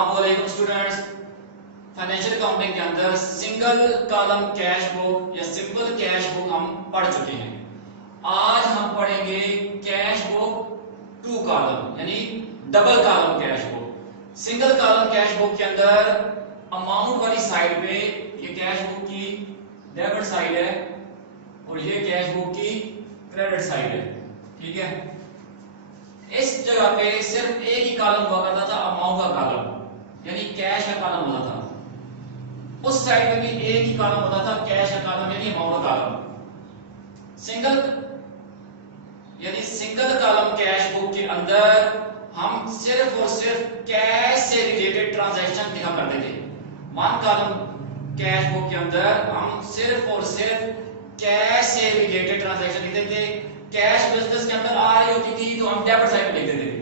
अस्सलामुअलैकुम students. Financial accounting के अंदर सिंगल कॉलम कैश बुक या सिंपल कैश बुक हम पढ़ चुके हैं। आज हम पढ़ेंगे कैश बुक टू कॉलम यानी double column cash book. Single column cash book के अंदर अमाउंट वाली साइड पे ये कैश बुक की डेबिट साइड है और ये कैश बुक की क्रेडिट साइड है। ठीक है, इस जगह पे सिर्फ एक ही कॉलम हुआ करता था, अमाउंट का कॉलम यानी कैश का कॉलम होता था। उस साइड में भी एक ही कॉलम होता था, कैश का कॉलम यानी अमाउंट का column. Single column cash book के अंदर हम सिर्फ और सिर्फ कैश से रिलेटेड ट्रांजैक्शन दिखा करते थे। वन कॉलम कैश बुक के अंदर हम सिर्फ और सिर्फ कैश से रिलेटेड ट्रांजैक्शन लिखते थे। कैश बिजनेस के अंदर आ रही होती थी तो हम डेबिट साइड पे लिख देते थे,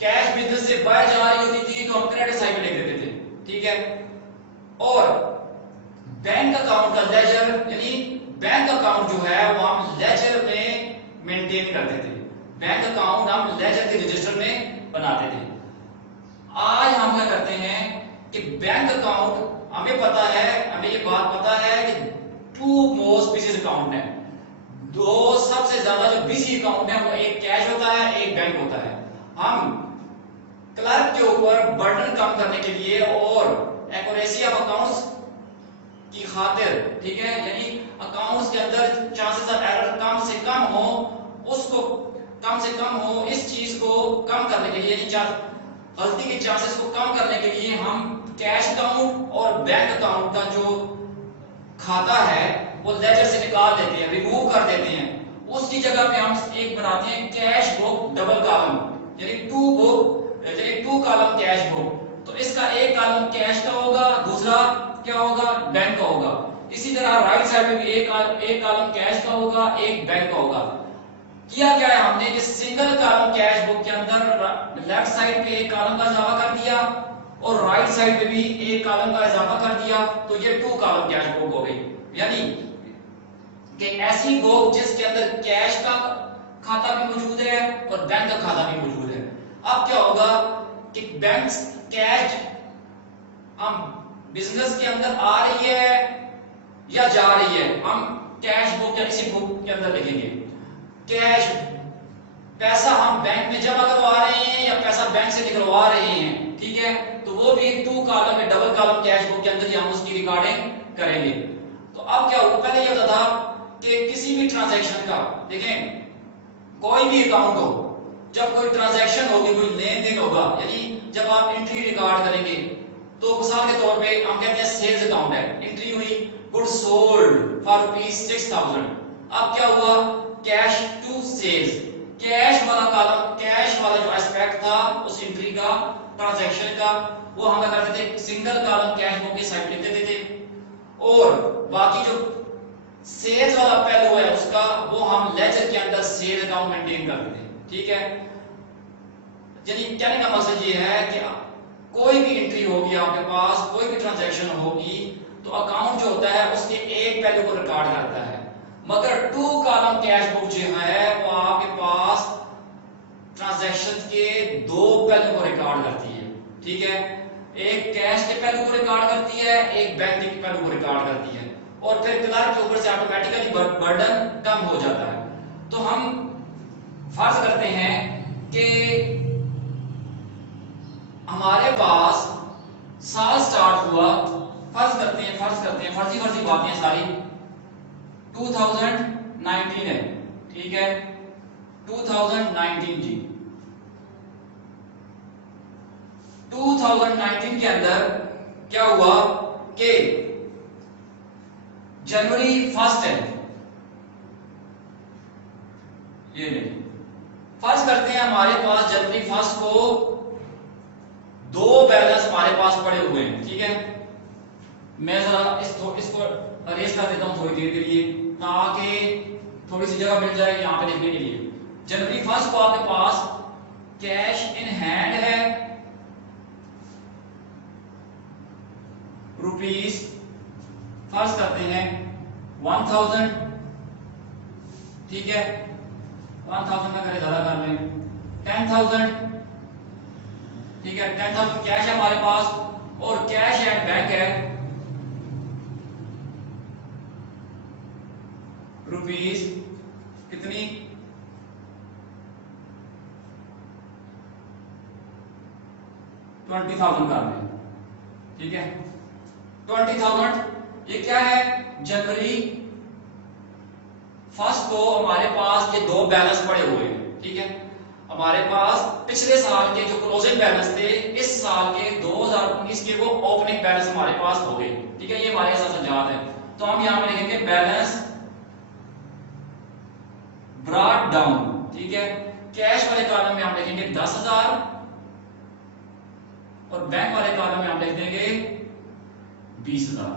कैश बिजनेस से बाहर जा रही होती थी तो हम क्रेडिट साइड पे लिख देते थे। ठीक है, और बैंक अकाउंट का लेजर यानी बैंक अकाउंट जो है वो हम लेजर में मेंटेन करते थे। बैंक अकाउंट हम लेजर के रजिस्टर में बनाते थे। आज हम क्या करते हैं कि बैंक अकाउंट हमें पता है, हमें ये बात पता है कि टू मोस्ट बिजी अकाउंट है। दो सबसे ज्यादा जो बिजी अकाउंट है वो एक कैश होता है, एक बैंक होता है। हम क्लर्क के ऊपर बर्डन कम करने के लिए और एक्यूरेसी ऑफ अकाउंट्स की खातिर, ठीक है, यानी अकाउंट्स के अंदर चांसेस ऑफ एरर कम से कम हो, उसको कम से कम हो, इस चीज को कम करने के लिए यानी गलती के चांसेस को कम करने के लिए हम कैश अकाउंट और बैंक अकाउंट का जो खाता है वो लेजर से निकाल देते हैं, रिमूव कर देते हैं। उसकी जगह पे हम एक बनाते हैं कैश बुक डबल कॉलम यानी टू कॉलम कैश बुक। तो इसका एक कॉलम कैश का होगा, दूसरा क्या होगा, बैंक का होगा। इसी तरह राइट साइड में भी एक कॉलम कैश का होगा, एक बैंक का होगा। किया क्या है हमने कि सिंगल कॉलम कैश बुक के अंदर लेफ्ट साइड पे एक कॉलम का इजाफा कर दिया और राइट साइड पे भी एक कॉलम का इजाफा कर दिया, तो ये टू कॉलम कैश बुक हो गई। यानी कि ऐसी बुक जिसके अंदर कैश का खाता भी मौजूद है और बैंक का खाता भी मौजूद है। अब क्या होगा कि बैंक कैश हम बिजनेस के अंदर आ रही है या जा रही है, हम कैश बुक या इसी बुक के अंदर लिखेंगे। कैश पैसा हम बैंक में जमा करवा रहे हैं या पैसा बैंक से निकलवा रहे हैं, ठीक है, तो वो भी टू कॉलम में डबल कॉलम कैश बुक के अंदर ही हम उसकी रिकॉर्डिंग करेंगे। तो अब क्या होगा, पहले ये होता था कि किसी भी ट्रांजैक्शन का, देखें कोई भी अकाउंट हो, जब कोई ट्रांजैक्शन होगी, कोई लेन देन होगा, यानी जब आप एंट्री रिकॉर्ड करेंगे तो मिसाल के तौर पे हम कहते हैं सेल्स अकाउंट है, एंट्री हुई गुड्स सोल्ड फॉर ₹6000। अब क्या हुआ, कैश टू सेल्स, कैश वाला कॉलम, कैश वाला जो एस्पेक्ट था उस एंट्री का, ट्रांजैक्शन का, वो हम क्या करते थे, सिंगल कॉलम कैश बुक की साइड लिख देते थे। और बाकी जो सेल्स वाला पहलू है उसका, वो हम लेजर के अंदर सेल अकाउंट मेंटेन करते थे। ठीक है, यानी कहने का मकसद ये है कि कोई भी एंट्री होगी आपके पास, कोई भी ट्रांजैक्शन होगी, तो अकाउंट जो होता है उसके एक पहलू को रिकॉर्ड करता है। मगर टू कॉलम कैश बुक जो है वो आपके पास ट्रांजैक्शन के दो पहलू को रिकॉर्ड करती है। ठीक है, एक कैश के पहलू को रिकॉर्ड करती है, एक बैंक के पहलू को रिकॉर्ड करती है, और फिर क्लर्क के ऊपर से ऑटोमेटिकली बर्डन कम हो जाता है। तो हम फर्ज करते हैं कि हमारे पास साल स्टार्ट हुआ, फर्ज करते हैं फर्जी बातें सारी 2019 है, ठीक है, 2019 जी। 2019 के अंदर क्या हुआ कि जनवरी 1 है, ये नहीं, फर्ज करते हैं हमारे पास जनवरी 1 को दो बैलेंस हमारे पास पड़े हुए हैं। ठीक है, मैं जरा इसको अरेज कर देता हूं थोड़ी देर के लिए ताकि थोड़ी सी जगह मिल जाए यहां पे लिखने के लिए। जनवरी 1 को आपके पास कैश इन हैंड है रुपीस, फर्ज करते हैं 1000, ठीक है, 1000 का करे ज्यादा कर लें, 10,000 ठीक है, 10,000 कैश है हमारे पास और कैश एट बैंक है रुपीज कितनी 20,000 कर दें। ठीक है, 20,000 ये क्या है, जनवरी फर्स्ट को हमारे पास ये दो बैलेंस पड़े हुए हैं। ठीक है, हमारे पास पिछले साल के जो क्लोजिंग बैलेंस थे इस साल के 2019 के वो ओपनिंग बैलेंस हमारे पास हो गए। ठीक है, ये हमारे साथ याद है, तो हम यहां पे लिखेंगे बैलेंस ब्रॉट डाउन। ठीक है, कैश वाले कॉलम में हम लिखेंगे 10,000 और बैंक वाले कॉलम में हम लिख देंगे 20,000।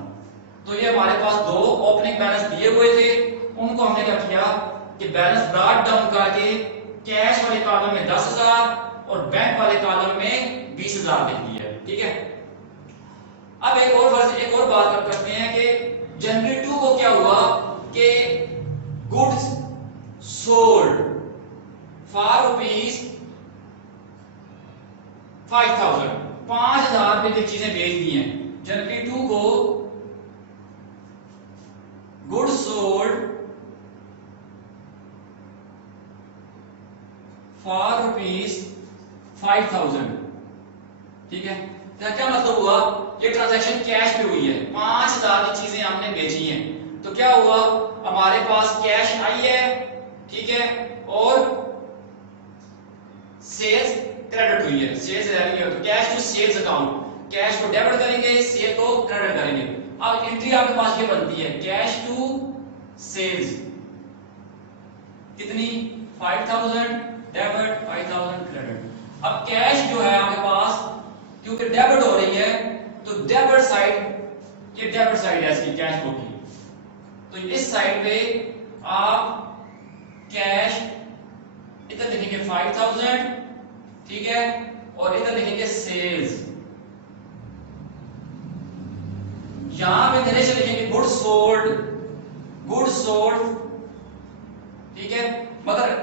तो ये हमारे पास दो ओपनिंग बैलेंस दिए हुए थे, उनको हमने क्या किया कि बैलेंस ब्रॉट डाउन करके कैश वाले कॉलम में 10,000 और बैंक वाले कॉलम में 20,000 लिख दिया। ठीक है, अब एक और बात करते हैं कि जनवरी 2 को क्या हुआ कि गुड्स सोल्ड फॉर रुपीज 5,000, 5,000 में चीजें बेच दी हैं। जनवरी 2 को गुड्स सोल्ड फॉर रुपीज 5,000। ठीक है, तो क्या मतलब हुआ, ये ट्रांजैक्शन कैश पे हुई है, 5,000 की चीजें हमने बेची हैं। तो क्या हुआ, हमारे पास कैश आई है, ठीक है, और सेल्स क्रेडिट हुई है, सेल्स रेवेन्यू। तो cash to sales account, cash को डेबिट करेंगे, सेल को क्रेडिट करेंगे। अब एंट्री आपके पास ये बनती है कैश टू सेल्स कितनी 5,000 डेबिट 5,000 क्रेडिट। अब कैश जो है आपके पास क्योंकि डेबिट हो रही है तो डेबिट साइड, ये डेबिट साइड है इसकी कैश बुक की, तो इस साइड पे आप कैश इधर लिखेंगे 5,000, ठीक है, और इधर लिखेंगे सेल्स। यहां पे नरेशन लिखेंगे गुड्स सोल्ड, गुड्स सोल्ड। ठीक है, मगर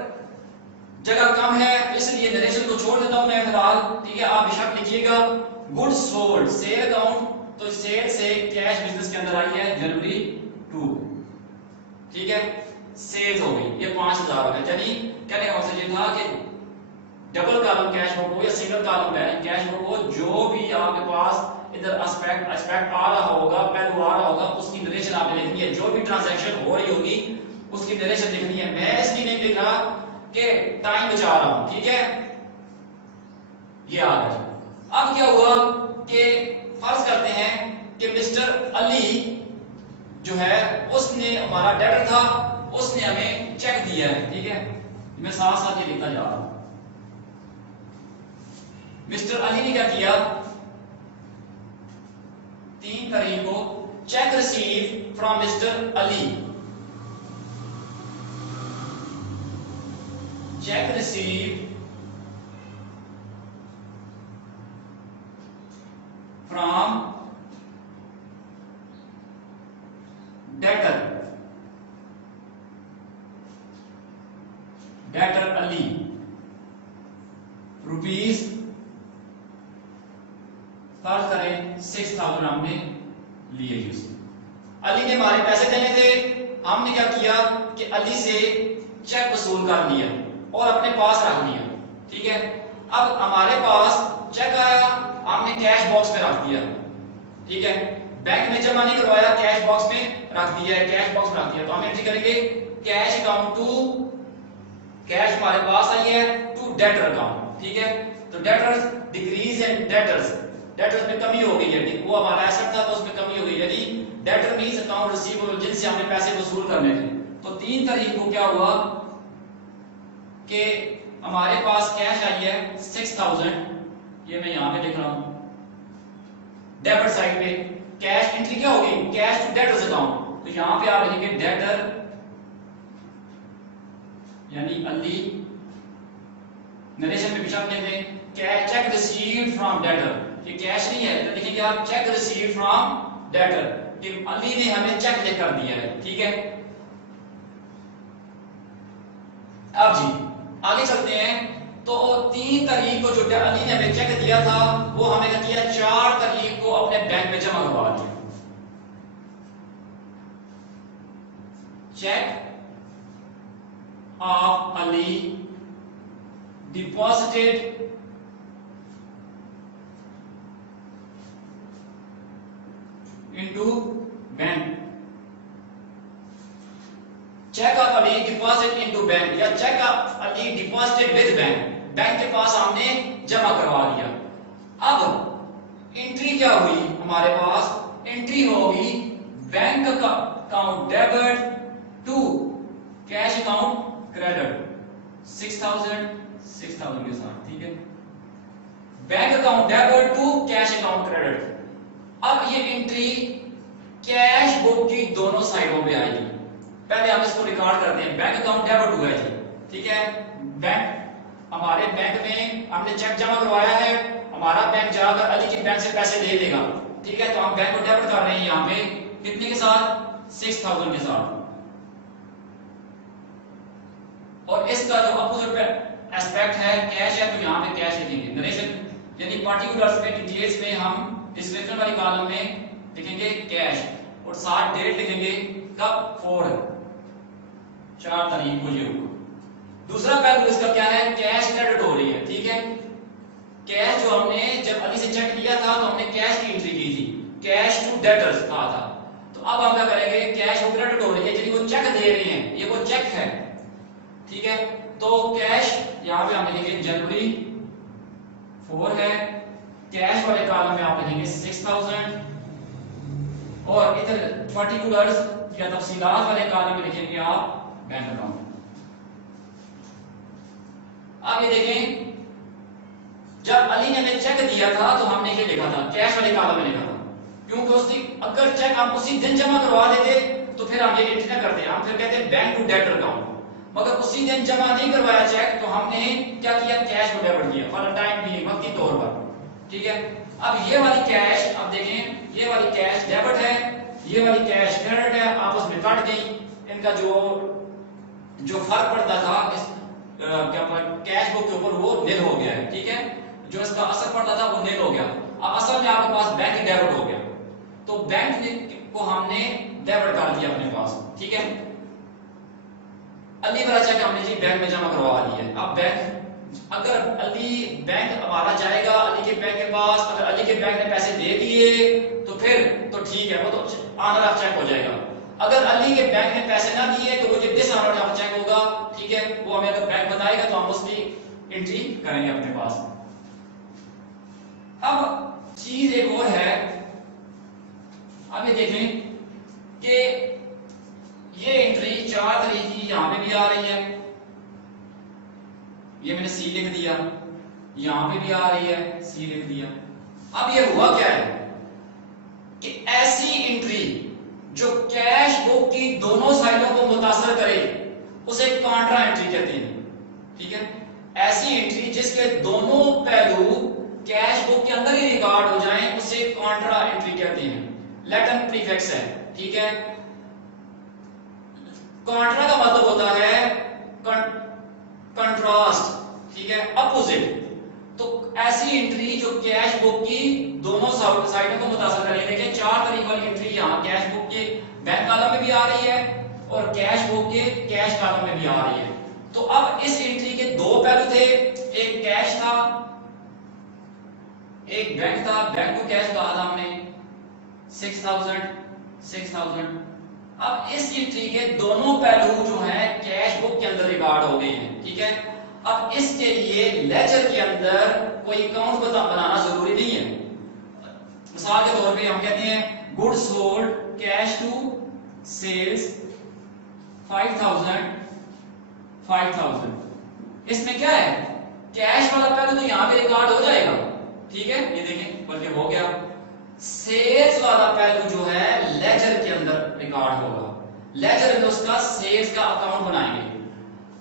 जगह कम है इसलिए नरेशन को छोड़ देता हूं मैं फिलहाल। ठीक है, आप बेशक लिखिएगा गुड्स सोल्ड सेल अकाउंट, तो सेल से कैश बिजनेस के अंदर आई है जनवरी 2। ठीक है, सेल्स हो गई, ये 5,000 हो गया। यानी कहने का मतलब ये था कि डबल कॉलम कैश बुक हो या सिंगल कॉलम कैश बुक हो, जो भी आपके पास इधर एस्पेक्ट आ रहा होगा, पहलू आ रहा होगा, उसकी नरेशन आपने लिखनी है। जो भी ट्रांजैक्शन हो रही होगी उसकी नरेशन लिखनी है। मैं इसलिए नहीं लिख रहा कि टाइम बचा रहा हूं। ठीक है, ये आ गया। अब क्या हुआ कि फर्ज करते हैं कि मिस्टर अली जो है उसने, हमारा डेटर था, उसने हमें चेक दिया है। ठीक है, मैं साथ साथ ये लिखता जा रहा हूं। मिस्टर अली ने क्या किया, 3 तारीख को check receive from mister Ali, check receive from debtor, debtor Ali rupees फर्ज करें 6,000 हमने लिए उससे। अली ने हमारे पैसे देने थे, हमने क्या किया कि अली से चेक वसूल कर लिया और अपने पास रख लिया। ठीक है, अब हमारे पास चेक आया, हमने कैश बॉक्स में रख दिया। ठीक है, बैंक में जमा नहीं करवाया, कैश बॉक्स में रख दिया है, कैश बॉक्स में रख दिया। तो हम एंट्री करेंगे कैश अकाउंट टू, कैश हमारे पास आई है, टू डेटर अकाउंट। ठीक है, तो debtors decrease and debtors, debtors में कमी हो गई है, वो हमारा एसेट था तो उसमें कमी हो गई, यानी डेटर मींस अकाउंट रिसीवेबल जिनसे हमने पैसे वसूल करने थे। तो 3 तारीख को क्या हुआ कि हमारे पास कैश आई है 6,000, ये मैं यहां पे लिख रहा हूं डेबिट साइड पे। कैश एंट्री क्या होगी, कैश टू डेटर्स अकाउंट, तो यहां पे आप लिखेंगे डेटर यानी अली, नरेशन में बिशक लिख दें cash cheque received from debtor, ये कैश नहीं है तो लिखेंगे आप चेक रिसीव्ड फ्रॉम डेटर, कि अली ने हमें चेक लेकर दिया है। ठीक है, अब जी आगे चलते हैं। तो 3 तारीख को जो अली ने हमें चेक दिया था वो हमें क्या किया, 4 तारीख को अपने बैंक में जमा करवा दिया। Cheque of Ali deposited into bank, cheque of Ali deposit into bank या cheque of Ali deposited with bank, bank के पास हमने जमा करवा दिया। अब एंट्री क्या हुई हमारे पास, एंट्री होगी bank account debit to cash account credit 6000 के साथ, ठीक है। Bank account debit to cash account credit. अब ये एंट्री कैश बुक की दोनों साइडों पे आएगी। पहले हम इसको रिकॉर्ड करते हैं। बैंक अकाउंट डेबिट हुआ है जी, ठीक है। बैंक, हमारे बैंक में हमने चेक जमा करवाया है, हमारा बैंक जाकर अली के बैंक से पैसे ले लेगा, ठीक है। तो हम बैंक को डेबिट कर रहे हैं यहाँ पे कितने के साथ, 6000 के साथ। और इसका जो अपोजिट एस्पेक्ट है कैश है, तो यहाँ पे कैश लिखेंगे। नरेशन यानी पार्टिकुलर्स में, डिटेल्स में हम डिस्क्रिप्शन वाली कॉलम में लिखेंगे कैश और साथ डेट लिखेंगे कब, 4 तारीख को ये हुआ। दूसरा पहलू इसका क्या है, कैश क्रेडिट हो रही है, ठीक है। कैश जो हमने जब अली से चेक लिया था तो हमने कैश की एंट्री की थी, कैश टू डेटर्स कहा था। तो अब हम क्या करेंगे, कैश वो क्रेडिट हो रही है, यानी वो चेक दे रहे हैं, ये वो चेक है, ठीक है। तो कैश यहां पे हम लिखेंगे जनवरी 4 है, कैश वाले कॉलम में आप लिखेंगे 6000 और इधर पर्टिकुलर्स या तफसीलात वाले कॉलम में लिखेंगे आप बैंक अकाउंट। अब ये देखें, जब अली ने हमें चेक दिया था तो हमने ये लिखा था, कैश वाले कॉलम में लिखा था, क्योंकि उसकी अगर चेक हम उसी दिन जमा करवा देते तो फिर हम ये एंट्री ना करते, हम फिर कहते बैंक टू डेटर अकाउंट। मगर उसी दिन जमा नहीं करवाया चेक तो हमने क्या किया, कैश को डेबिट किया फॉर टाइम भी, वक्ती तौर पर, ठीक है। अब ये वाली कैश, अब देखें, ये वाली कैश डेबिट है, ये वाली कैश क्रेडिट है, आपस में कट गई। इनका जो फर्क पड़ता था इस क्या कैश बुक के ऊपर वो निल हो गया है, ठीक है। जो इसका असर पड़ता था वो निल हो गया। अब असल में आपके पास बैंक डेबिट हो गया, तो बैंक को हमने डेबिट कर दिया अपने पास, ठीक है। अली वाला चेक हमने जी बैंक में जमा करवा दिया है। अब बैंक, अगर अली बैंक हमारा जाएगा अली के बैंक के पास, अगर अली के बैंक ने पैसे दे दिए तो फिर तो ठीक है, वो तो ऑनर ऑफ चेक हो जाएगा। अगर अली के बैंक ने पैसे ना दिए तो वो जो डिसऑनर ऑफ चेक होगा, ठीक है, वो हमें अगर बैंक बताएगा तो हम उसकी एंट्री करेंगे अपने पास। अब चीज एक और है, अब ये देखें कि ये एंट्री 4 तारीख की यहां पे भी आ रही है, ये मैंने सी लिख दिया, यहां पे भी आ रही है, सी लिख दिया। अब ये हुआ क्या है कि ऐसी एंट्री जो कैश बुक की दोनों साइडों को मुतासर करे उसे कॉन्ट्रा एंट्री कहते हैं, ठीक है। ऐसी एंट्री जिसके दोनों पहलू कैश बुक के अंदर ही रिकॉर्ड हो जाएं उसे कॉन्ट्रा एंट्री कहते हैं। लैटिन प्रीफिक्स है, ठीक है। कॉन्ट्रा का मतलब होता है कंट्रास्ट, ठीक है, अपोजिट। तो ऐसी एंट्री जो कैश बुक की दोनों साइडों को मुतासर करेगी। देखिए 4 तारीख वाली एंट्री यहाँ कैश बुक के बैंक कॉलम में भी आ रही है और कैश बुक के कैश कॉलम में भी आ रही है। तो अब इस एंट्री के दो पहलू थे, एक कैश था, एक बैंक था। बैंक को कैश कहा था हमने 6000। अब इस एंट्री के दोनों पहलू जो हैं कैश बुक के अंदर रिकॉर्ड हो गए हैं, ठीक है। अब इसके लिए लेजर के अंदर कोई अकाउंट बनाना जरूरी नहीं है। मिसाल के तौर पे हम कहते हैं goods sold cash to sales 5000। इसमें क्या है, कैश वाला पहलू तो यहां पे रिकॉर्ड हो जाएगा, ठीक है, ये देखें, बल्कि हो गया। सेल्स वाला पहलू जो है लेजर के अंदर रिकॉर्ड होगा। लेजर में उसका सेल्स का अकाउंट बनाएंगे।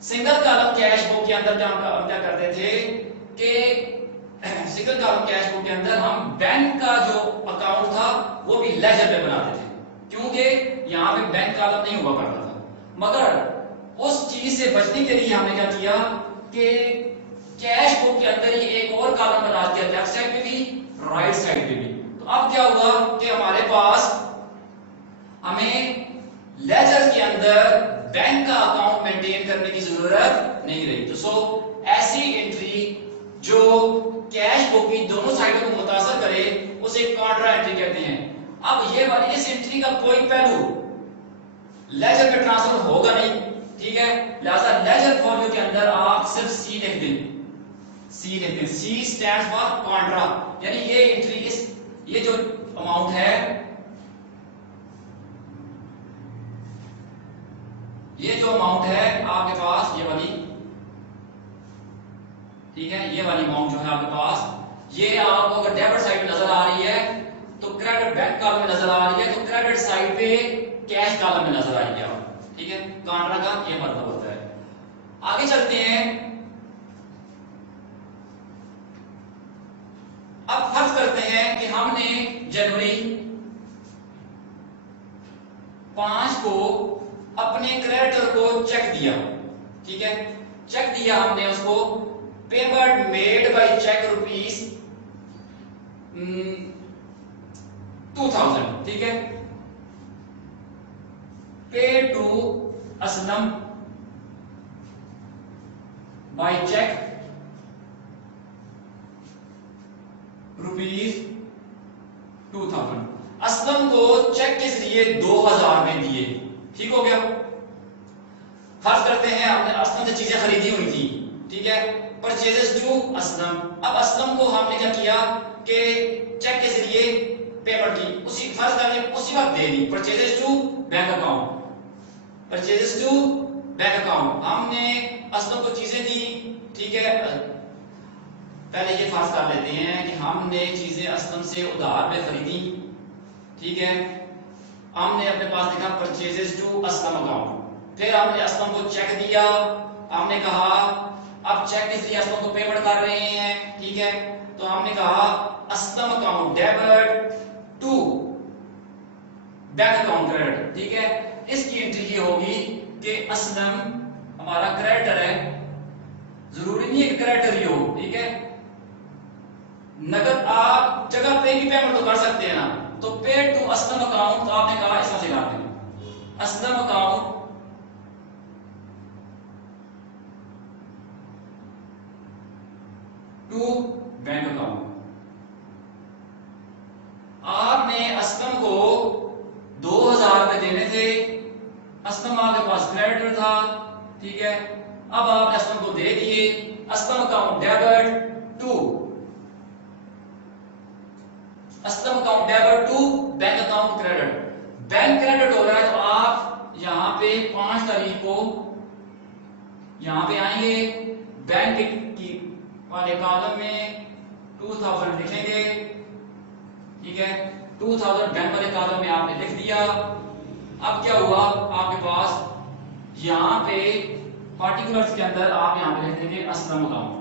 सिंगल कॉलम कैश बुक के अंदर क्या करते थे कि सिंगल कॉलम कैश बुक के अंदर हम बैंक का जो अकाउंट था वो भी लेजर में बनाते थे, क्योंकि यहां पे बैंक कॉलम नहीं हुआ करता था। मगर उस चीज से बचने के लिए हमने क्या किया कि कैश बुक के अंदर ही एक और कॉलम बना दिया, लेफ्ट साइड पे भी राइट साइड पे भी। तो अब क्या हुआ कि हमारे पास हमें लेजर के अंदर बैंक का अकाउंट मेंटेन करने की जरूरत नहीं रही। तो सो ऐसी एंट्री जो कैश बुक की दोनों साइडों को मुतासर करे उसे कॉन्ट्रा एंट्री कहते हैं। अब ये वाली इस एंट्री का कोई पहलू लेजर में ट्रांसफर होगा नहीं, ठीक है, लिहाजा लेजर फॉर्म्यूले के अंदर आप सिर्फ सी लिख दें, सी लिख दें। सी स्टैंड्स फॉर कॉन्ट्रा, यानी ये एंट्री ये जो अमाउंट है, ये जो अमाउंट है आपके पास, ये वाली, ठीक है, ये वाली अमाउंट जो है आपके पास, ये आपको अगर डेबिट साइड में नजर आ रही है तो क्रेडिट बैंक कॉलम में नजर आ रही है, तो क्रेडिट साइड पे कैश कॉलम में नजर आएगी आप, ठीक है। कॉन्ट्रा का ये मतलब होता है। आगे चलते हैं। अब फर्ज करते हैं कि हमने जनवरी 5 को अपने क्रेडिटर को चेक दिया, ठीक है, चेक दिया हमने उसको, payment made by cheque rupees 2000, ठीक है, pay to Aslam by cheque rupees 2000। Aslam को चेक के जरिए 2000 में दिए, ठीक हो गया। फर्ज करते हैं हमने असलम से चीजें खरीदी हुई थी, ठीक है, परचेजेस टू असलम। अब असलम को हमने क्या किया कि चेक के जरिए पेमेंट की, उसी फर्ज करने उसी वक्त दे दी, purchases to bank account, purchases to bank account. हमने असलम को चीजें दी, ठीक है। पहले ये फर्ज कर लेते हैं कि हमने चीजें असलम से उधार पे खरीदी, ठीक है, हमने अपने पास लिखा परचेजेस टू असलम अकाउंट, फिर हमने असलम को चेक दिया, हमने कहा अब चेक के जरिए असलम को पेमेंट कर रहे हैं, ठीक है, तो हमने कहा Aslam account debit to bank account credit, ठीक है। इसकी एंट्री ये होगी कि असलम हमारा क्रेडिटर है, जरूरी नहीं है कि क्रेडिटर ही हो, ठीक है, नगद आप जगह पे भी पेमेंट तो कर सकते हैं ना, तो पे टू असलम अकाउंट, तो आपने कहा इस तरह से करते हैं, Aslam account to bank account. आपने असलम को 2000 रुपए देने थे, असलम आपके पास क्रेडिटर था, ठीक है, अब आपने असलम को दे दिए, Aslam account debit to, Aslam account debit to bank account credit. Bank credit हो रहा है तो आप यहां पे 5 तारीख को यहां पे आएंगे, बैंक की वाले कॉलम में 2000 लिखेंगे, ठीक है, 2000 बैंक वाले कॉलम में आपने लिख दिया। अब क्या हुआ आपके पास यहां पे पार्टिकुलर्स के अंदर आप यहां पे लिख देंगे असलम अकाउंट,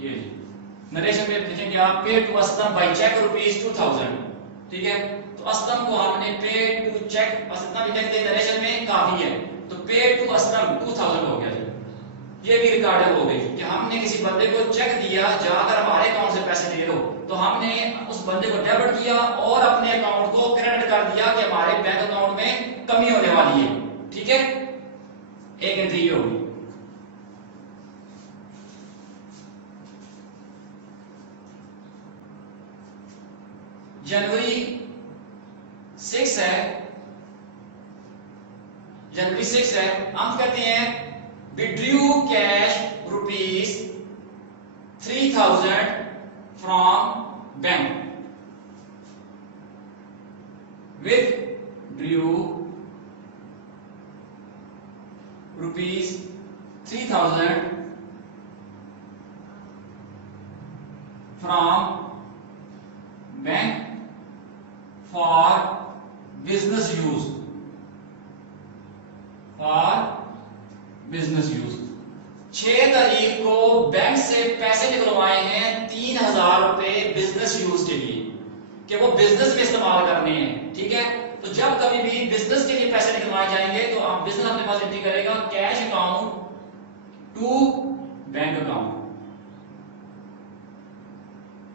ये नरेशन में लिखेंगे आप pay to Aslam by cheque rupees 2000, ठीक है, तो असलम को हमने पे टू चेक बस इतना भी लिख दे, नरेशन में काफी है, तो पे टू असलम 2000 हो गया। ये भी रिकॉर्ड हो गई कि हमने किसी बंदे को चेक दिया, जाकर हमारे अकाउंट से पैसे ले लो, तो हमने उस बंदे को डेबिट किया और अपने अकाउंट को क्रेडिट कर दिया कि हमारे बैंक अकाउंट में कमी होने वाली है, ठीक है, एक एंट्री होगी। जनवरी 6 है, जनवरी 6 है, हम कहते हैं withdrew cash rupees 3000 from bank, withdrew rupees 3000 from bank for business use, for business use. 6 तारीख को बैंक से पैसे निकलवाए हैं 3000 रुपए बिजनेस यूज के लिए, कि वो बिजनेस में इस्तेमाल करने हैं, ठीक है। तो जब कभी भी बिजनेस के लिए पैसे निकलवाए जाएंगे तो आप बिजनेस अपने पास एंट्री करेगा cash account to bank account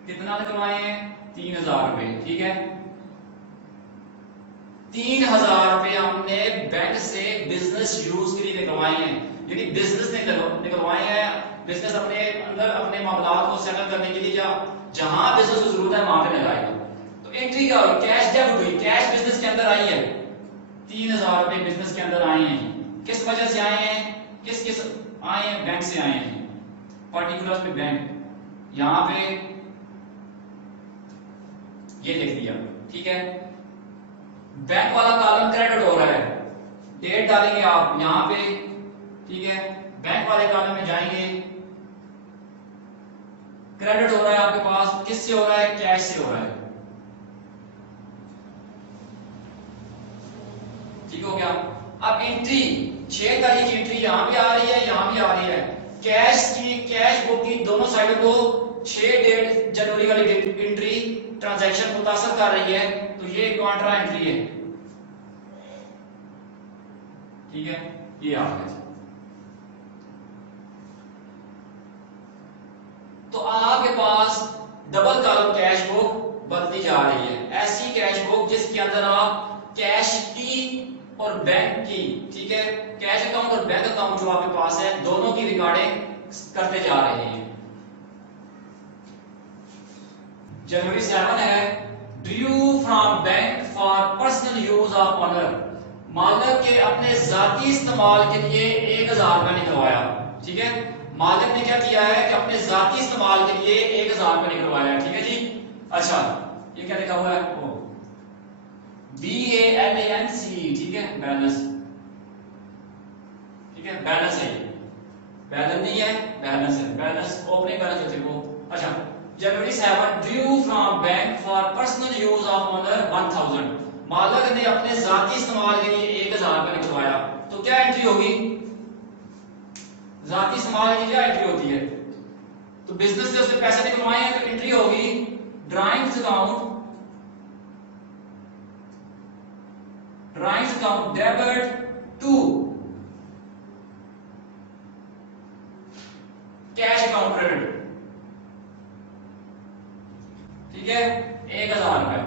कितना निकलवाए हैं 3000 रुपए, ठीक है। 3000 रुपए हमने बैंक से बिजनेस यूज के लिए निकलवाए हैं, यानी बिजनेस ने निकलवाए हैं, बिजनेस अपने अंदर अपने मामलात को सेटल करने के लिए या जहां बिजनेस को जरूरत है वहां पे लगाएगा। तो एंट्री क्या हुई, कैश डेबिट हुई, कैश बिजनेस के अंदर आई है, 3000 रुपए बिजनेस के अंदर आए हैं। किस वजह से आए हैं, किस किस आए हैं, बैंक से आए हैं, पर्टिकुलर पे बैंक, यहां पे ये लिख दिया, ठीक है। बैंक वाला कॉलम क्रेडिट हो रहा है, डेट डालेंगे आप यहां पे, ठीक है। बैंक वाले कॉलम में जाएंगे, क्रेडिट हो रहा है आपके पास, किससे हो रहा है, कैश से हो रहा है, ठीक हो गया। अब एंट्री 6 तारीख की एंट्री यहां भी आ रही है, यहां भी आ रही है, कैश की, कैश बुक की दोनों साइडों को 6 डेट जनवरी वाली एंट्री ट्रांजैक्शन को मुतासर कर रही है, तो ये कॉन्ट्रा एंट्री है, ठीक है। ये आ गया। तो आपके पास डबल कॉलम कैश बुक बनती जा रही है, ऐसी कैश बुक जिसके अंदर आप कैश की और बैंक की, ठीक है, कैश अकाउंट और बैंक अकाउंट जो आपके पास है दोनों की रिकॉर्डिंग करते जा रहे हैं। जनवरी 7 है, due from bank for personal use of owner, मालिक के अपने जाती इस्तेमाल के लिए 1000 रुपया निकलवाया, ठीक है। मालिक ने क्या किया है कि अपने जाती इस्तेमाल के लिए 1000 रुपया निकलवाया, ठीक है जी। अच्छा, ये क्या लिखा हुआ है, ओ BALANC, ठीक है, बैलेंस, ठीक है, बैलेंस है, बैलेंस नहीं है, बैलेंस है, बैलेंस ओपनिंग बैलेंस होती है वो। अच्छा, January 7 due from bank for personal use of owner 1000, मालिक ने अपने जाती इस्तेमाल के लिए 1000 रुपया निकलवाया, तो क्या एंट्री होगी, जाती इस्तेमाल की क्या एंट्री होती है, तो बिजनेस से उसने पैसे निकलवाए हैं, तो एंट्री होगी drawings account, drawings account debit to cash account credit, ठीक है, 1000 रुपया।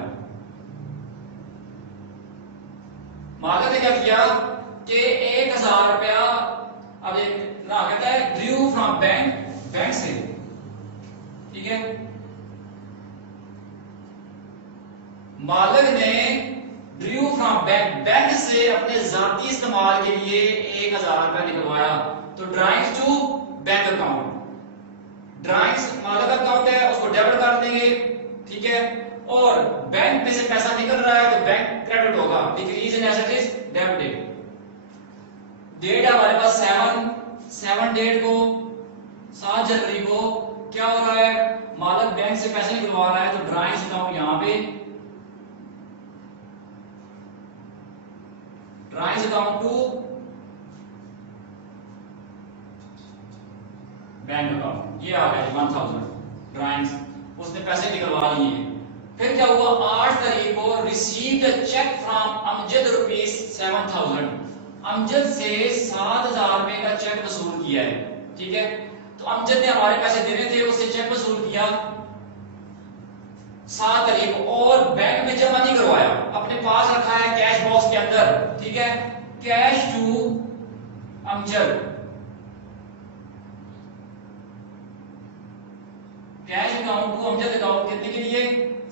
मालिक ने क्या किया कि 1000 रुपया, अब एक ना कहता है ड्यू फ्रॉम बैंक, बैंक से, ठीक है, मालिक ने ड्यू फ्रॉम बैंक, बैंक से अपने जाती इस्तेमाल के लिए 1000 रुपया निकलवाया, तो drawings to bank account, drawings मालिक अकाउंट है उसको डेबिट कर देंगे, ठीक है, और बैंक में से पैसा निकल रहा है तो बैंक क्रेडिट होगा, decrease in asset is debited. Date है हमारे पास 7 डेट को 7 जनवरी को क्या हो रहा है, मालिक बैंक से पैसे निकलवा रहा है, तो ड्राइंग्स अकाउंट यहां पे, drawings account to bank account, ये आ गया 1000 ड्राइंग्स, उसने पैसे निकलवा लिए। फिर क्या हुआ, 8 तारीख को received a cheque from Amjad rupees 7000, Amjad से 7000 रुपए का चेक वसूल किया है, ठीक है। तो अमजद ने हमारे पैसे देने थे, उससे चेक वसूल किया 7 तारीख को, और बैंक में जमा नहीं करवाया, अपने पास रखा है कैश बॉक्स के अंदर, ठीक है। Cash to Amjad, cash account to Amjad account कितने के लिए,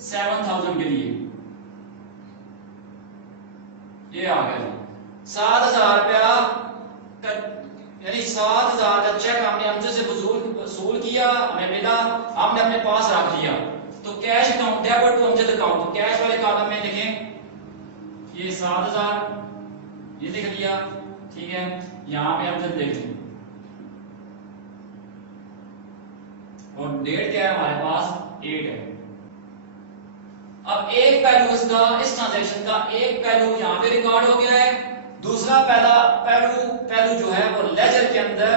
7000 के लिए, ये आ गया 7000 रुपया, यानी 7000 का चेक हमने अमजद से वसूल किया, हमें मिला, हमने अपने पास रख लिया, तो cash account debit to Amjad account, तो कैश वाले कॉलम में लिखें ये 7000, ये लिख दिया, ठीक है, यहां पे अमजद लिख दें, और डेट क्या है हमारे पास 8 है। अब एक पहलू इसका, इस ट्रांजैक्शन का एक पहलू यहां पे रिकॉर्ड हो गया है, दूसरा पहलू जो है वो लेजर के अंदर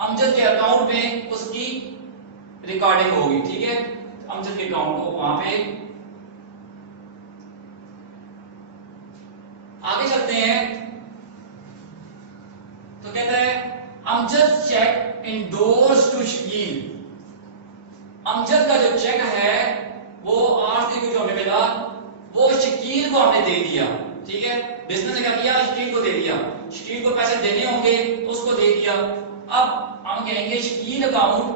अमजद के अकाउंट में उसकी रिकॉर्डिंग होगी, ठीक है। अमजद के अकाउंट को वहां पे आगे चलते हैं, तो कहता है Amjad cheque endorsed to Shakeel. Amjad का जो चेक है वो 8 तारीख को हमें मिला, वो शकील को हमने दे दिया। ठीक है, बिजनेस ने क्या किया, शकील को दे दिया। शकील को पैसे देने होंगे तो उसको दे दिया। अब हम कहेंगे Shakeel account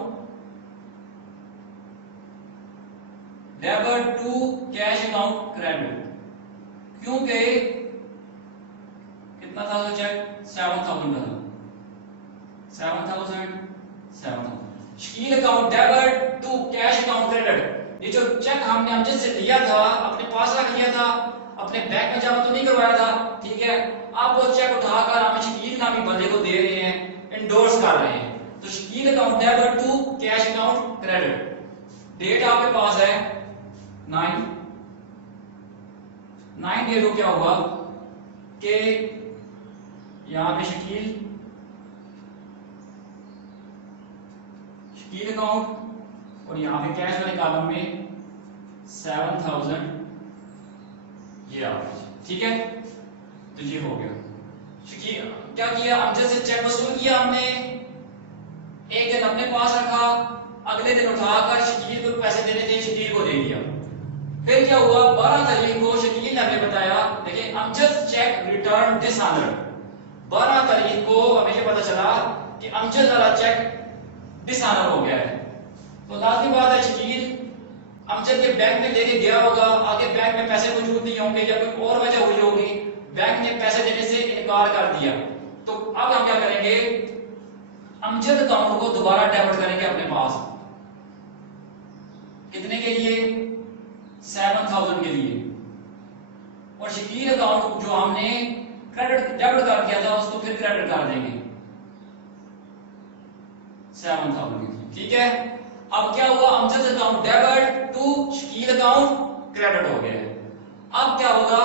debit to cash account credit, क्योंकि कितना था वो चेक, 7000 का था, 7000। Shakeel account debit to cash account credit. ये जो चेक हमने अमजद से लिया था, अपने पास रख लिया था, अपने बैंक में जमा तो नहीं करवाया था। ठीक है, अब वो चेक उठाकर हम शकील नामी बंदे को दे रहे हैं, इंडोर्स कर रहे हैं। तो Shakeel account debit to cash account credit. Date आपके पास है 9 दे दो, क्या होगा कि यहां पे शकील अकाउंट और यहां पे कैश वाले कॉलम में 7000 ये आ गया। ठीक है, तो ये हो गया। शकील क्या किया, अमजद से चेक वसूल किया हमने, एक दिन अपने पास रखा, अगले दिन उठाकर शकील को पैसे देने थे, शकील को दे दिया। फिर क्या हुआ, 12 तारीख को शकील ने हमें बताया, देखिए अमजद चेक रिटर्न डिसऑनर्ड। 12 तारीख को हमें ये पता चला कि अमजद वाला चेक डिसऑनर हो गया है। तो लाजमी बात है शकील अमजद के बैंक में लेके गया होगा, आगे बैंक में पैसे मौजूद नहीं होंगे या कोई और वजह हुई होगी, बैंक ने पैसे देने से इनकार कर दिया। तो अब हम क्या करेंगे, अमजद अकाउंट को दोबारा डेबिट करेंगे अपने पास। कितने के लिए, 7000 के लिए। और शकील अकाउंट जो हमने क्रेडिट डेबिट कर दिया था उसको फिर क्रेडिट कर देंगे 7000 के लिए। ठीक है, अब क्या हुआ, Amjad account debit to Shakeel account credit हो गया है। अब क्या होगा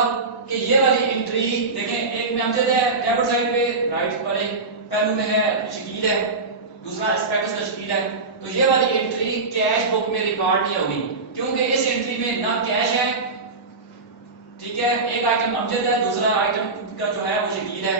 कि ये वाली एंट्री देखें, एक में अमजद है डेबिट साइड पे, राइट वाले पहलू में है शकील है, दूसरा एस्पेक्ट उसका शकील है। तो ये वाली एंट्री कैश बुक में रिकॉर्ड नहीं होगी, क्योंकि इस एंट्री में ना कैश है, ठीक है, एक आइटम अमजद है, दूसरा आइटम का जो है वो शकील है,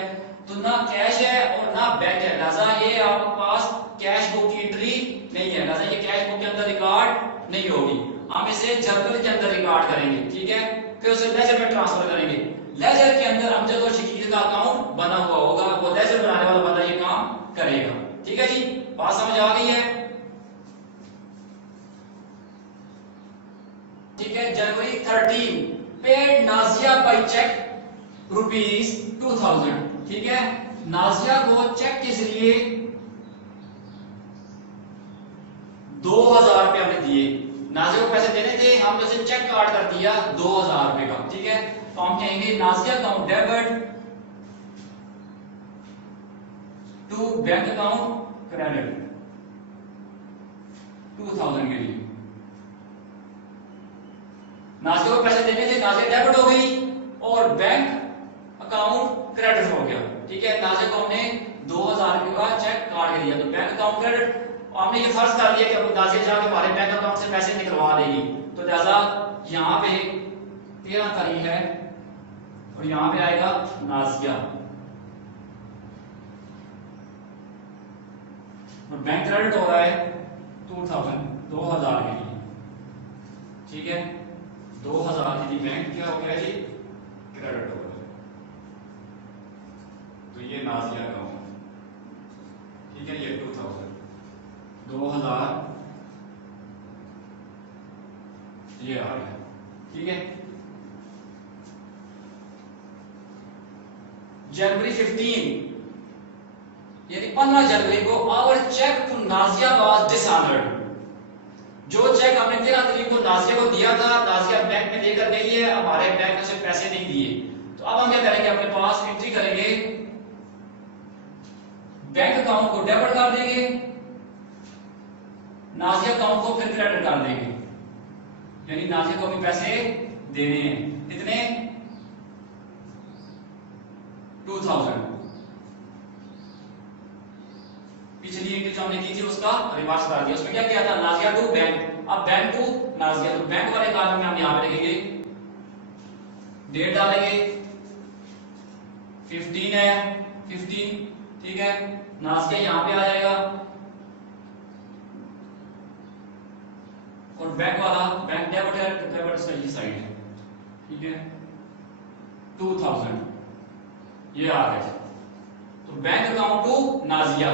तो ना कैश है और ना बैंक है, लिहाजा ये आपके पास कैश बुक की एंट्री नहीं है, लिहाजा ये कैश बुक के अंदर रिकॉर्ड नहीं होगी। हम इसे जर्नल के अंदर रिकॉर्ड करेंगे। ठीक है, फिर उसे लेजर में ट्रांसफर करेंगे। लेजर के अंदर अमजद और शकील का अकाउंट बना हुआ होगा, वो लेजर बनाने वाला बंदा ये काम करेगा। ठीक है जी, बात समझ आ गई है। ठीक है, जनवरी 13 पेड नाजिया बाय चेक ₹2000। ठीक है, नाजिया को चेक के जरिए 2000 रुपए हमने दिए। नाजिया को पैसे देने थे, हमने उसे चेक काट कर दिया 2000 रुपए का। ठीक है, तो हम कहेंगे Nazia account debit to bank account credit 2000 के लिए। नाजिया को पैसे देने थे, नाजिया डेबिट हो गई और बैंक अकाउंट क्रेडिट हो गया। ठीक है, नाजिया को हमने 2000 रुपए का चेक काट के दिया, तो बैंक अकाउंट क्रेडिट। हमने ये फर्ज कर लिया कि नाजिया जाके हमारे बैंक अकाउंट से पैसे निकलवा देगी, तो लिहाजा यहाँ पे 13 तारीख है और यहाँ पे आएगा नाजिया और बैंक क्रेडिट हो रहा है 2000 के लिए। ठीक है, 2000 के लिए बैंक क्या हो गया जी, क्रेडिट हो गया। तो ये नाजिया का हो, ठीक है, ये 2000 ये आ गया। ठीक है, जनवरी 15 यानी 15 जनवरी को our cheque to Nazia was dishonoured. जो चेक हमने 13 तारीख को नाजिया को दिया था, नाजिया बैंक में लेकर गई है, हमारे बैंक ने उसे पैसे नहीं दिए। तो अब हम क्या करेंगे, अपने पास एंट्री करेंगे, बैंक अकाउंट को डेबिट कर देंगे, नाजिया अकाउंट को फिर क्रेडिट कर देंगे, यानी नाजिया को भी पैसे देने हैं। कितने, 2000। पिछली एंट्री जो हमने की थी उसका रिवर्स कर दिया, उसमें क्या किया था, नाजिया टू बैंक, अब बैंक टू नाजिया, तो बैंक वाले कॉलम में हम यहां पे लिखेंगे, डेट डालेंगे 15 है 15। ठीक है, नाजिया यहां पे आ जाएगा बैंक वाला बैंक डेबिट है तो डेबिट इसका ये साइड है, ठीक है 2000 ये आ गया। तो बैंक अकाउंट टू नाजिया,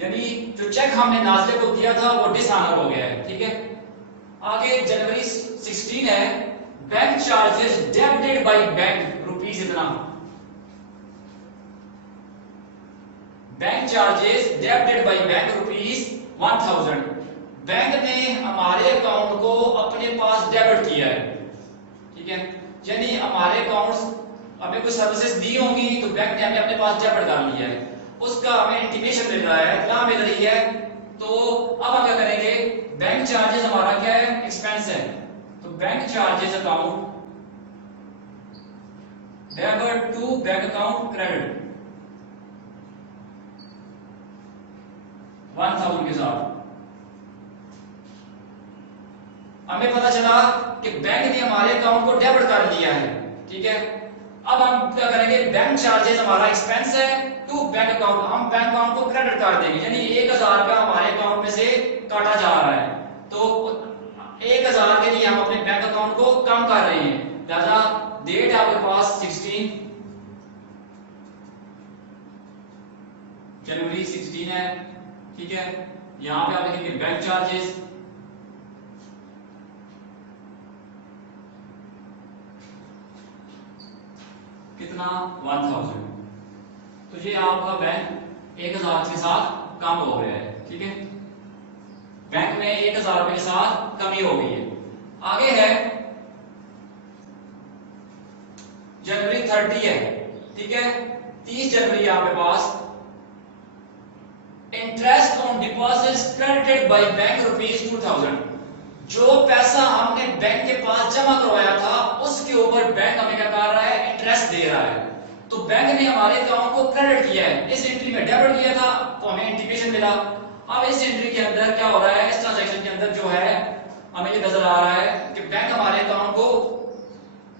यानी जो चेक हमने नाजिया को दिया था वो डिसऑनर हो गया है, ठीक है। आगे जनवरी 16 है, bank charges debited by bank rupees इतना, bank charges debited by bank rupees 1000। Bank ने हमारे अकाउंट को अपने पास डेबिट किया है, ठीक है, यानी हमारे अकाउंट्स हमें कुछ सर्विसेज दी होंगी तो बैंक ने हमें अपने पास डेबिट कर लिया है, उसका हमें इंटीमेशन मिल रहा है, क्या मिल रही है। तो अब हम क्या करेंगे, बैंक चार्जेस हमारा क्या है, एक्सपेंस है, तो bank charges account debit to bank account credit 1000 के साथ। हमें पता चला कि बैंक ने हमारे अकाउंट को डेबिट कर लिया है, ठीक है। अब हम क्या करेंगे, बैंक चार्जेस हमारा एक्सपेंस है टू बैंक अकाउंट, हम बैंक अकाउंट को क्रेडिट कर देंगे, यानी 1000 रुपया हमारे अकाउंट में से काटा जा रहा है, तो 1000 के लिए हम अपने बैंक अकाउंट को कम कर रहे हैं, लिहाजा डेट आपके पास 16 जनवरी 16 है, ठीक है। यहां पे आप लिखेंगे बैंक चार्जेस कितना 1000, तो ये आपका बैंक 1000 के साथ कम हो गया है, ठीक है। बैंक में 1000 रुपए के साथ कमी हो गई है। आगे है जनवरी 30 है, ठीक है, 30 जनवरी आपके पास interest on deposits credited by bank rupees 2000, जो पैसा हमने बैंक के पास जमा करवाया था उसके ऊपर बैंक हमें क्या कर रहा है, इंटरेस्ट दे रहा है, तो बैंक ने हमारे अकाउंट को क्रेडिट किया है, इस एंट्री में डेबिट किया था तो हमें इंटीमेशन मिला। अब इस एंट्री के अंदर क्या हो रहा है, इस ट्रांजैक्शन के अंदर जो है हमें ये नजर आ रहा है कि बैंक हमारे अकाउंट को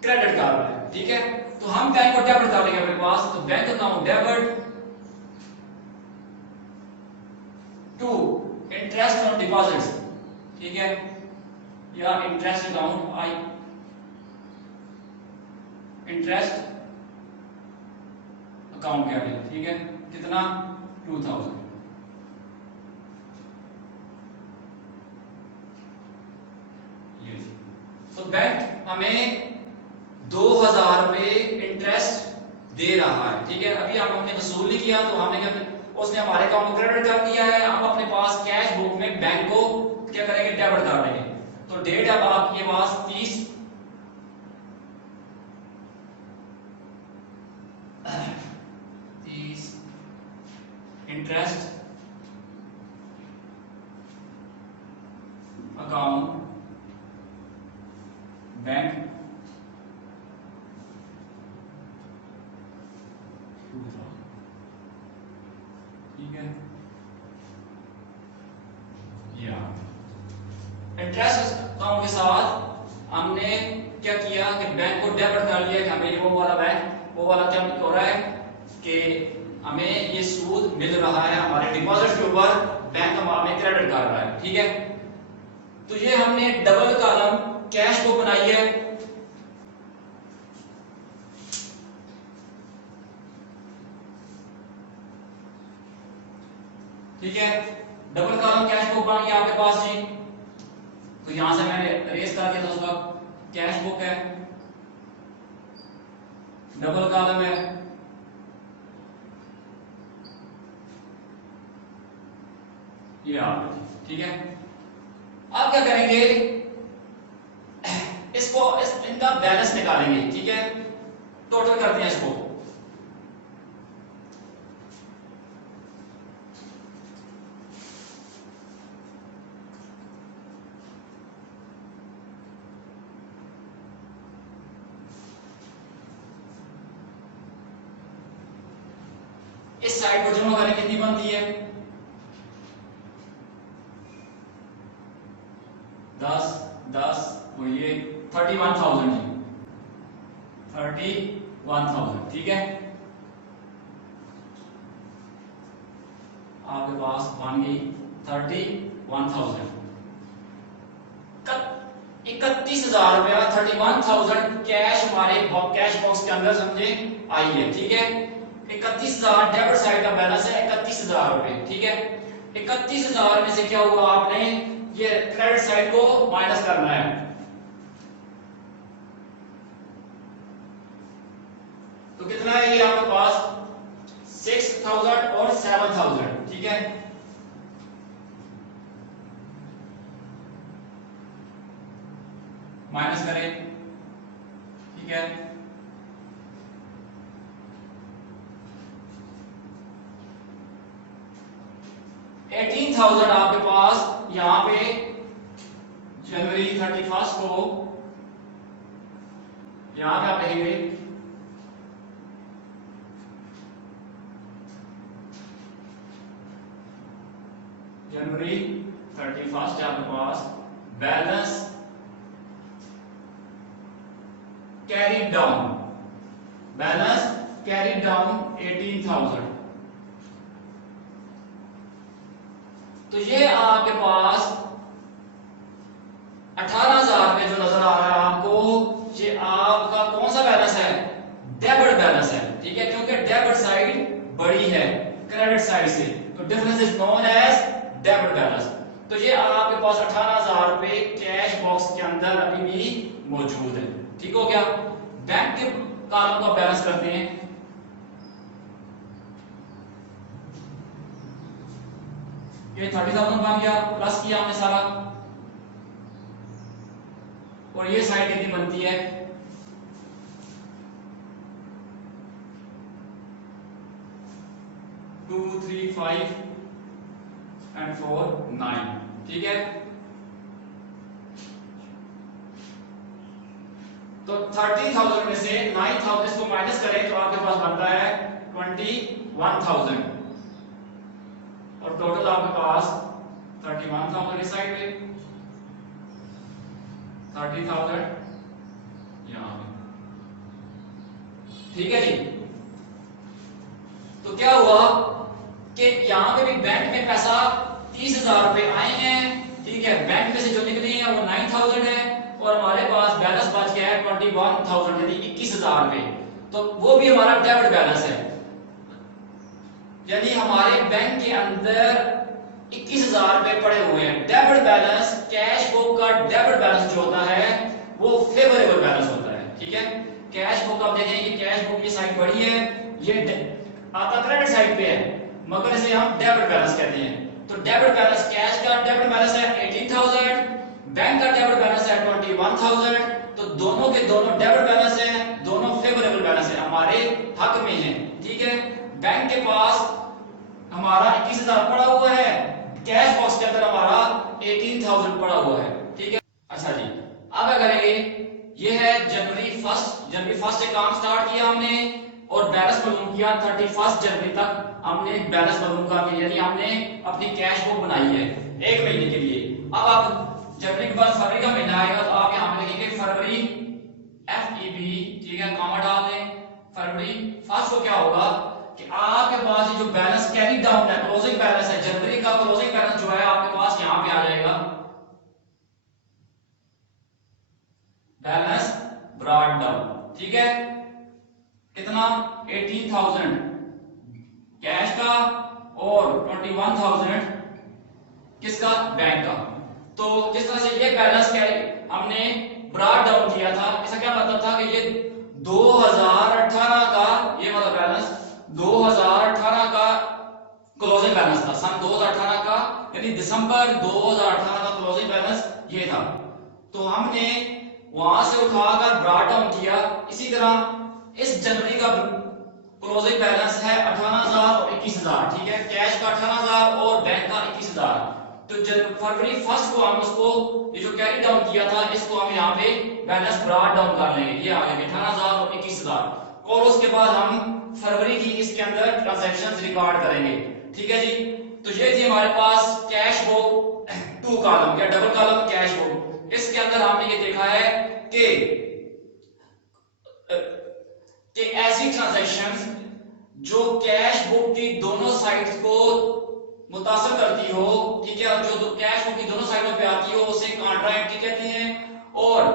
क्रेडिट कर रहा है, ठीक है, तो हम बैंक को डेबिट कर लेंगे अपने पास, तो bank account debit to interest on deposits, ठीक है, या इंटरेस्ट अकाउंट आई इंटरेस्ट अकाउंट क्या है, ठीक है, कितना 2000। ये तो बैंक हमें 2000 रुपए इंटरेस्ट दे रहा है, ठीक है। अभी हमने वसूल नहीं किया तो हमने क्या, उसने हमारे अकाउंट को क्रेडिट कर दिया है, हम अपने पास कैश बुक में बैंक को क्या करेंगे, डेबिट कर देंगे। तो डेट अब आपके पास 30 इंटरेस्ट अकाउंट बैंक 2000, ठीक है। या इंटरेस्ट अकाउंट के साथ हमने क्या किया कि बैंक को डेबिट कर लिया कि हमें वो वाला बैंक वो वाला क्या हो रहा है कि हमें ये सूद मिल रहा है हमारे डिपॉजिट के ऊपर, बैंक हमें क्रेडिट कर रहा है, ठीक है। तो ये हमने डबल कॉलम कैश बुक बनाई है, ठीक है, डबल कॉलम कैश बुक बन गया आपके पास जी। तो यहां से मैंने रेस कर दिया था, उसका कैश बुक है, डबल कॉलम है, ये आ गया, ठीक है। अब क्या करेंगे, इनका बैलेंस निकालेंगे, ठीक है, टोटल करते हैं इसको। इस साइड को जमा करें कितनी बनती है, 10 10 और ये 31,000 जी, 31,000, ठीक है। आपके पास बन गई 31,000। 31,000 रुपया 31,000 कैश हमारे कैश बॉक्स के अंदर समझे आई है। ठीक है, 31,000 डेबिट साइड का बैलेंस है 31,000 रुपए। ठीक है, 31,000 में से क्या हुआ, आपने ये क्रेडिट साइड को माइनस करना है। तो कितना है ये आपके पास 6,000 और 7,000। ठीक है, माइनस करें। ठीक है, $18,000 आपके पास यहां पे जनवरी 31 को यहां पे आप लिखेंगे जनवरी 31 आपके पास balance carry down, balance carry down 18,000। तो ये आपके पास 18,000 में जो नजर आ रहा है आपको, ये आपका कौन सा बैलेंस है, डेबिट बैलेंस है। ठीक है, क्योंकि डेबिट साइड बड़ी है क्रेडिट साइड से, तो difference is known as debit balance. तो ये आपके पास 18,000 रुपए कैश बॉक्स के अंदर अभी भी मौजूद है। ठीक हो गया, बैंक के कॉलम को बैलेंस करते हैं। ये 30,000 बन गया, प्लस किया हमने सारा, और ये साइड कितनी बनती है 2 3 5 एंड 4 9। ठीक है, तो 30,000 में से 9,000 इसको माइनस करें तो आपके पास बनता है 21,000, और टोटल आपके पास 31,000 इस साइड पे, 30,000 यहां पे। ठीक है जी, तो क्या हुआ कि यहां पे भी बैंक में पैसा 30,000 रुपए आए हैं। ठीक है, बैंक में से जो निकले हैं वो 9,000 है, और हमारे पास बैलेंस बच गया है 21,000 यानी 21,000 रुपए। तो वो भी हमारा डेबिट बैलेंस है, यानी हमारे बैंक के अंदर 21,000 रुपए पड़े हुए हैं। डेबिट बैलेंस, कैश बुक का डेबिट बैलेंस जो होता है वो फेवरेबल बैलेंस होता है। ठीक है, कैश बुक आप देखेंगे कि कैश बुक की साइड बड़ी है, ये आपका क्रेडिट साइड पे है, मगर इसे हम डेबिट बैलेंस कहते हैं। तो डेबिट बैलेंस, कैश का डेबिट बैलेंस है 18,000, बैंक का डेबिट बैलेंस है 21,000। तो दोनों के दोनों डेबिट बैलेंस है, दोनों फेवरेबल बैलेंस है, हमारे हक में है। ठीक है, बैंक के पास हमारा 21,000 पड़ा हुआ है, कैश बॉक्स के अंदर हमारा 18,000 पड़ा हुआ है। ठीक है, अच्छा जी, अब क्या करेंगे, ये है जनवरी 1 से काम स्टार्ट किया हमने, और बैलेंस मालूम किया 31 जनवरी तक हमने बैलेंस मालूम कर लिया, यानी हमने अपनी कैश बुक बनाई है 1 महीने के लिए। अब आप जनवरी के बाद फरवरी का महीना आएगा, तो आप यहां पे लिखेंगे फरवरी FEB। ठीक है, कॉमा डाल दें। फरवरी 1 को क्या होगा कि आपके पास ये जो बैलेंस कैरी डाउन है, क्लोजिंग बैलेंस है, जनवरी का क्लोजिंग बैलेंस जो है आपके पास यहां पे आ जाएगा, बैलेंस ब्रॉट डाउन। ठीक है, कितना 18,000 कैश का और 21,000 किसका, बैंक का। तो जिस तरह से ये बैलेंस हमने ब्रॉट डाउन किया था, इसका क्या मतलब था कि ये 2018 का, ये वाला बैलेंस 2018 का क्लोजिंग बैलेंस था, सन 2018 का, यानी दिसंबर 2018 का क्लोजिंग बैलेंस ये था। तो हमने वहां से उठाकर ब्रॉट डाउन किया। इसी तरह इस जनवरी का क्लोजिंग बैलेंस है 18,000 और 21,000। ठीक है, कैश का 18,000 और बैंक का 21,000। तो फरवरी 1 को हम उसको, ये जो कैरी डाउन किया था, इसको हम यहाँ पे बैलेंस ब्रॉट डाउन कर लेंगे, ये आ गया 18,000 और 21,000। और उसके बाद हम फरवरी की इसके अंदर ट्रांजैक्शंस रिकॉर्ड करेंगे। ठीक है जी, तो ये थी हमारे पास कैश बुक 2 कॉलम या डबल कॉलम कैश बुक। इसके अंदर हमने ये देखा है कि ऐसी ट्रांजैक्शंस जो कैश बुक की दोनों साइड्स को मुतासर करती हो, ठीक है, जो कैश बुक की दोनों साइडों पे आती हो, उसे कॉन्ट्रा एंट्री कहते हैं। और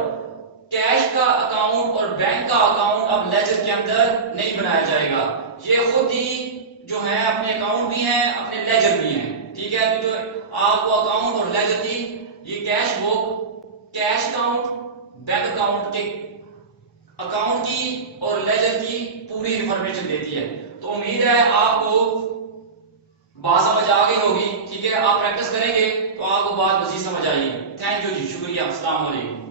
कैश का अकाउंट और बैंक का अकाउंट अब लेजर के अंदर नहीं बनाया जाएगा। ये खुद ही जो है अपने अकाउंट भी हैं, अपने लेजर भी हैं। ठीक है, तो आपको अकाउंट और लेजर की ये cash book cash account, bank account के अकाउंट की और लेजर की पूरी इंफॉर्मेशन देती है। तो उम्मीद है आपको बात समझ आ गई होगी। ठीक है, आप प्रैक्टिस करेंगे तो आपको बात मजीद समझ आएगी। थैंक यू जी, शुक्रिया, अस्सलाम वालेकुम।